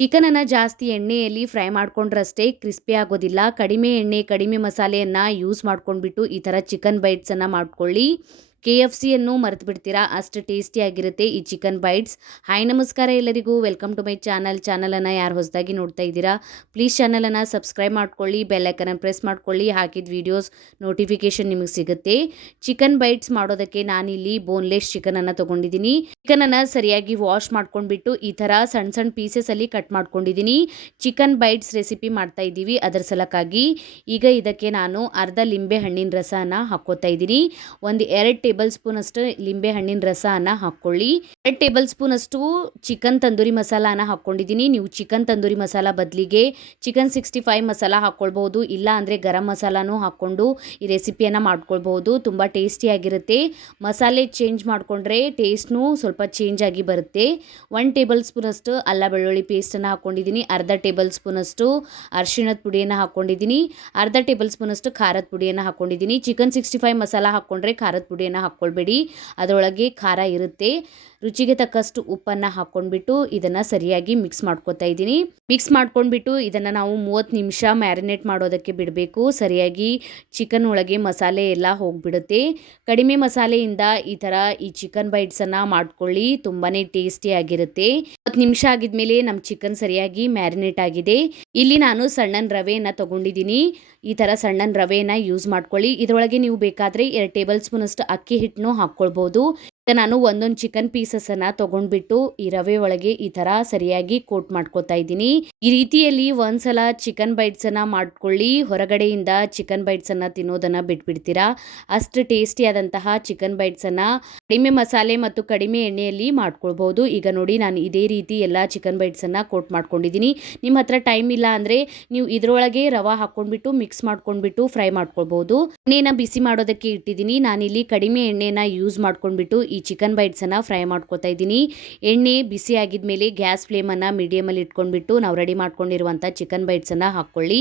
ಚಿಕನನ್ನು ಜಾಸ್ತಿ ಎಣ್ಣೆಯಲ್ಲಿ fry ಮಾಡ್ಕೊಂಡ್ರಷ್ಟೇ crispy ಆಗೋದಿಲ್ಲ. ಕಡಿಮೆ ಎಣ್ಣೆ, ಕಡಿಮೆ ಮಸಾಲೆಯನ್ನು ಯೂಸ್ ಮಾಡ್ಕೊಂಡ್ಬಿಟ್ಟು ಈ ಥರ ಚಿಕನ್ ಬೈಟ್ಸನ್ನು ಮಾಡ್ಕೊಳ್ಳಿ. ಕೆ ಎಫ್ ಸಿಯನ್ನು ಮರೆತು ಬಿಡ್ತೀರಾ ಅಷ್ಟು ಟೇಸ್ಟಿಯಾಗಿರುತ್ತೆ ಈ ಚಿಕನ್ ಬೈಟ್ಸ್. ಹಾಯ್, ನಮಸ್ಕಾರ ಎಲ್ಲರಿಗೂ. Welcome to my channel. ಚಾನಲನ್ನು ಯಾರು ಹೊಸದಾಗಿ ನೋಡ್ತಾ ಇದ್ದೀರಾ? ಪ್ಲೀಸ್ ಚಾನಲನ್ನು ಸಬ್ಸ್ಕ್ರೈಬ್ ಮಾಡ್ಕೊಳ್ಳಿ ಬೆಲ್ಲೈಕನ್ನು ಪ್ರೆಸ್ ಮಾಡ್ಕೊಳ್ಳಿ. ಹಾಕಿದ ವೀಡಿಯೋಸ್ ನೋಟಿಫಿಕೇಶನ್ ನಿಮಗೆ ಸಿಗುತ್ತೆ. ಚಿಕನ್ ಬೈಟ್ಸ್ ಮಾಡೋದಕ್ಕೆ ನಾನಿಲ್ಲಿ ಬೋನ್ಲೆಸ್ ಚಿಕನನ್ನು ತೊಗೊಂಡಿದ್ದೀನಿ. ಚಿಕನನ್ನು ಸರಿಯಾಗಿ ವಾಶ್ ಮಾಡ್ಕೊಂಡ್ಬಿಟ್ಟು ಈ ಥರ ಸಣ್ಣ ಸಣ್ಣ ಪೀಸಸಲ್ಲಿ ಕಟ್ ಮಾಡ್ಕೊಂಡಿದ್ದೀನಿ. ಚಿಕನ್ ಬೈಟ್ಸ್ ರೆಸಿಪಿ ಮಾಡ್ತಾ ಇದ್ದೀವಿ ಅದರ ಸಲಕ್ಕಾಗಿ. ಈಗ ಇದಕ್ಕೆ ನಾನು ಅರ್ಧ ಲಿಂಬೆ ಹಣ್ಣಿನ ರಸನ ಹಾಕೋತಾ ಇದ್ದೀನಿ. ಒಂದು ಎರಡು ಟೇಬಲ್ ಸ್ಪೂನ್ ಅಷ್ಟು ಲಿಂಬೆ ಹಣ್ಣಿನ ರಸನ ಹಾಕ್ಕೊಳ್ಳಿ. ಎರಡು ಟೇಬಲ್ ಸ್ಪೂನ್ ಅಷ್ಟು ಚಿಕನ್ ತಂದೂರಿ ಮಸಾಲಾನ ಹಾಕ್ಕೊಂಡಿದ್ದೀನಿ. ನೀವು ಚಿಕನ್ ತಂದೂರಿ ಮಸಾಲ ಬದಲಿಗೆ ಚಿಕನ್ ಸಿಕ್ಸ್ಟಿ ಫೈವ್ ಮಸಾಲ ಹಾಕ್ಕೊಳ್ಬೋದು ಇಲ್ಲ ಅಂದರೆ ಗರಂ ಮಸಾಲಾನು ಹಾಕ್ಕೊಂಡು ಈ ರೆಸಿಪಿಯನ್ನು ಮಾಡ್ಕೊಳ್ಬಹುದು. ತುಂಬ ಟೇಸ್ಟಿಯಾಗಿರುತ್ತೆ ಮಸಾಲೆ ಚೇಂಜ್ ಮಾಡಿಕೊಂಡ್ರೆ ಟೇಸ್ಟ್ನೂ ಸ್ವಲ್ಪ ಚೇಂಜ್ ಆಗಿ ಬರುತ್ತೆ. ಒನ್ ಟೇಬಲ್ ಸ್ಪೂನಷ್ಟು ಅಲ್ಲ ಬೆಳ್ಳುಳ್ಳಿ ಪೇಸ್ಟನ್ನು ಹಾಕ್ಕೊಂಡಿದ್ದೀನಿ. ಅರ್ಧ ಟೇಬಲ್ ಸ್ಪೂನಷ್ಟು ಅರಿಶಿಣದ ಪುಡಿಯನ್ನು ಹಾಕ್ಕೊಂಡಿದ್ದೀನಿ. ಅರ್ಧ ಟೇಬಲ್ ಸ್ಪೂನಷ್ಟು ಖಾರದ ಪುಡಿಯನ್ನು ಹಾಕ್ಕೊಂಡಿದ್ದೀನಿ. ಚಿಕನ್ ಸಿಕ್ಸ್ಟಿ ಫೈವ್ ಮಸಾಲ ಹಾಕ್ಕೊಂಡ್ರೆ ಖಾರದ ಪುಡಿಯನ್ನು ಹಾಕ್ಕೊಳ್ಬೇಡಿ. ಅದರೊಳಗೆ ಖಾರ ಇರುತ್ತೆ. ರುಚಿಗೆ ತಕ್ಕಷ್ಟು ಉಪ್ಪನ್ನು ಹಾಕ್ಕೊಂಡ್ಬಿಟ್ಟು ಇದನ್ನು ಸರಿಯಾಗಿ ಮಿಕ್ಸ್ ಮಾಡ್ಕೊತಾ ಇದ್ದೀನಿ. ಮಿಕ್ಸ್ ಮಾಡ್ಕೊಂಡ್ಬಿಟ್ಟು ಇದನ್ನು ನಾವು ಮೂವತ್ತು ನಿಮಿಷ ಮ್ಯಾರಿನೇಟ್ ಮಾಡೋದಕ್ಕೆ ಬಿಡಬೇಕು. ಸರಿಯಾಗಿ ಚಿಕನ್ ಒಳಗೆ ಮಸಾಲೆ ಎಲ್ಲ ಹೋಗಿಬಿಡುತ್ತೆ. ಕಡಿಮೆ ಮಸಾಲೆಯಿಂದ ಈ ಥರ ಈ ಚಿಕನ್ ಬೈಟ್ಸನ್ನು ಮಾಡ್ಕೊಳ್ಳಿ. ತುಂಬಾ ಟೇಸ್ಟಿಯಾಗಿರುತ್ತೆ ಮೂವತ್ತು ನಿಮಿಷ ಆಗಿದ್ಮೇಲೆ ನಮ್ಮ ಚಿಕನ್ ಸರಿಯಾಗಿ ಮ್ಯಾರಿನೇಟ್ ಆಗಿದೆ. ಇಲ್ಲಿ ನಾನು ಸಣ್ಣನ ರವೆಯನ್ನು ತೊಗೊಂಡಿದ್ದೀನಿ. ಈ ಥರ ಸಣ್ಣನ ರವೆನ ಯೂಸ್ ಮಾಡ್ಕೊಳ್ಳಿ. ಇದರೊಳಗೆ ನೀವು ಬೇಕಾದರೆ ಎರಡು ಟೇಬಲ್ ಸ್ಪೂನಷ್ಟು ಅಕ್ಕಿ ಹಿಟ್ಟನ್ನು ಹಾಕ್ಕೊಳ್ಬೋದು. ನಾನು ಒಂದೊಂದು ಚಿಕನ್ ಪೀಸಸನ್ನು ತೊಗೊಂಡ್ಬಿಟ್ಟು ಈ ರವೆ ಒಳಗೆ ಈ ಥರ ಸರಿಯಾಗಿ ಕೋಟ್ ಮಾಡ್ಕೊತಾ ಇದ್ದೀನಿ. ಈ ರೀತಿಯಲ್ಲಿ ಒಂದ್ಸಲ ಚಿಕನ್ ಬೈಟ್ಸನ್ನು ಮಾಡ್ಕೊಳ್ಳಿ. ಹೊರಗಡೆಯಿಂದ ಚಿಕನ್ ಬೈಟ್ಸನ್ನು ತಿನ್ನೋದನ್ನು ಬಿಟ್ಬಿಡ್ತೀರಾ? ಅಷ್ಟು ಟೇಸ್ಟಿಯಾದಂತಹ ಚಿಕನ್ ಬೈಟ್ಸನ್ನು ಕಡಿಮೆ ಮಸಾಲೆ ಮತ್ತು ಕಡಿಮೆ ಎಣ್ಣೆಯಲ್ಲಿ ಮಾಡ್ಕೊಳ್ಬೋದು. ಈಗ ನೋಡಿ ನಾನು ಇದೇ ರೀತಿ ಎಲ್ಲ ಚಿಕನ್ ಬೈಟ್ಸನ್ನು ಕೋಟ್ ಮಾಡ್ಕೊಂಡಿದ್ದೀನಿ. ನಿಮ್ಮ ಹತ್ರ ಟೈಮ್ ಇಲ್ಲ ಅಂದರೆ ನೀವು ಇದರೊಳಗೆ ರವೆ ಹಾಕ್ಕೊಂಡ್ಬಿಟ್ಟು ಮಿಕ್ಸ್ ಮಾಡ್ಕೊಂಡ್ಬಿಟ್ಟು ಫ್ರೈ ಮಾಡ್ಕೊಳ್ಬೋದು. ಎಣ್ಣೆನ ಬಿಸಿ ಮಾಡೋದಕ್ಕೆ ಇಟ್ಟಿದ್ದೀನಿ. ನಾನಿಲ್ಲಿ ಕಡಿಮೆ ಎಣ್ಣೆನ ಯೂಸ್ ಮಾಡ್ಕೊಂಡ್ಬಿಟ್ಟು ಚಿಕನ್ ಬೈಟ್ಸನ್ನು ಫ್ರೈ ಮಾಡ್ಕೋತಾ ಇದ್ದೀನಿ. ಎಣ್ಣೆ ಬಿಸಿ ಆಗಿದ್ಮೇಲೆ ಗ್ಯಾಸ್ ಫ್ಲೇಮನ್ನು ಮೀಡಿಯಮಲ್ಲಿ ಇಟ್ಕೊಂಡ್ಬಿಟ್ಟು ನಾವು ರೆಡಿ ಮಾಡ್ಕೊಂಡಿರುವಂಥ ಚಿಕನ್ ಬೈಟ್ಸನ್ನು ಹಾಕ್ಕೊಳ್ಳಿ.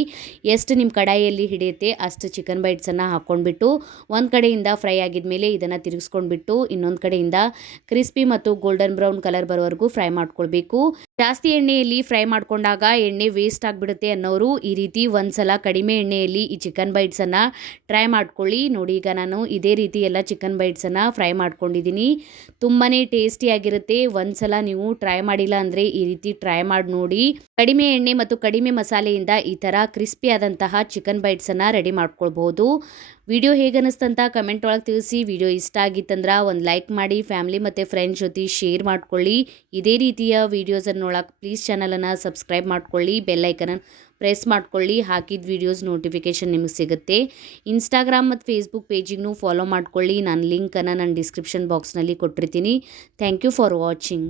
ಎಷ್ಟು ನಿಮ್ಮ ಕಡಾಯಿಯಲ್ಲಿ ಹಿಡಿಯುತ್ತೆ ಅಷ್ಟು ಚಿಕನ್ ಬೈಟ್ಸನ್ನು ಹಾಕ್ಕೊಂಡ್ಬಿಟ್ಟು ಒಂದು ಕಡೆಯಿಂದ ಫ್ರೈ ಆಗಿದ ಮೇಲೆ ಇದನ್ನು ತಿರುಗಿಸ್ಕೊಂಡ್ಬಿಟ್ಟು ಇನ್ನೊಂದು ಕಡೆಯಿಂದ ಕ್ರಿಸ್ಪಿ ಮತ್ತು ಗೋಲ್ಡನ್ ಬ್ರೌನ್ ಕಲರ್ ಬರೋವರೆಗೂ ಫ್ರೈ ಮಾಡ್ಕೊಳ್ಬೇಕು. ಜಾಸ್ತಿ ಎಣ್ಣೆಯಲ್ಲಿ ಫ್ರೈ ಮಾಡಿಕೊಂಡಾಗ ಎಣ್ಣೆ ವೇಸ್ಟ್ ಆಗಿಬಿಡುತ್ತೆ ಅನ್ನೋರು ಈ ರೀತಿ ಒಂದ್ಸಲ ಕಡಿಮೆ ಎಣ್ಣೆಯಲ್ಲಿ ಈ ಚಿಕನ್ ಬೈಟ್ಸನ್ನು ಟ್ರೈ ಮಾಡ್ಕೊಳ್ಳಿ. ನೋಡಿ ಈಗ ನಾನು ಇದೇ ರೀತಿ ಎಲ್ಲ ಚಿಕನ್ ಬೈಟ್ಸನ್ನು ಫ್ರೈ ಮಾಡ್ಕೊಂಡಿದ್ದೀನಿ. ತುಂಬಾ ಟೇಸ್ಟಿಯಾಗಿರುತ್ತೆ ಒಂದ್ಸಲ ನೀವು ಟ್ರೈ ಮಾಡಿಲ್ಲ ಅಂದರೆ ಈ ರೀತಿ ಟ್ರೈ ಮಾಡಿ ನೋಡಿ. ಕಡಿಮೆ ಎಣ್ಣೆ ಮತ್ತು ಕಡಿಮೆ ಮಸಾಲೆಯಿಂದ ಈ ಥರ ಕ್ರಿಸ್ಪಿ ಆದಂತಹ ಚಿಕನ್ ಬೈಟ್ಸನ್ನು ರೆಡಿ ಮಾಡ್ಕೊಳ್ಬೋದು. ವಿಡಿಯೋ ಹೇಗನ್ನಿಸ್ತಂತ ಕಮೆಂಟ್ ಒಳಗೆ ತಿಳಿಸಿ. ವಿಡಿಯೋ ಇಷ್ಟ ಆಗಿತ್ತಂದ್ರೆ ಒಂದು ಲೈಕ್ ಮಾಡಿ, ಫ್ಯಾಮ್ಲಿ ಮತ್ತು ಫ್ರೆಂಡ್ಸ್ ಜೊತೆ ಶೇರ್ ಮಾಡ್ಕೊಳ್ಳಿ. ಇದೇ ರೀತಿಯ ವೀಡಿಯೋಸನ್ನು ನೋಡೋಕೆ ಪ್ಲೀಸ್ ಚಾನಲನ್ನು ಸಬ್ಸ್ಕ್ರೈಬ್ ಮಾಡ್ಕೊಳ್ಳಿ. ಬೆಲ್ಲೈಕನನ್ನು ಪ್ರೆಸ್ ಮಾಡ್ಕೊಳ್ಳಿ. ಹಾಕಿದ ವೀಡಿಯೋಸ್ ನೋಟಿಫಿಕೇಷನ್ ನಿಮಗೆ ಸಿಗುತ್ತೆ. ಇನ್ಸ್ಟಾಗ್ರಾಮ್ ಮತ್ತು ಫೇಸ್ಬುಕ್ ಪೇಜಿಗೂ ಫಾಲೋ ಮಾಡ್ಕೊಳ್ಳಿ. ನಾನು ಲಿಂಕನ್ನು ನಾನು ಡಿಸ್ಕ್ರಿಪ್ಷನ್ ಬಾಕ್ಸ್ನಲ್ಲಿ ಕೊಟ್ಟಿರ್ತೀನಿ. Thank you for watching.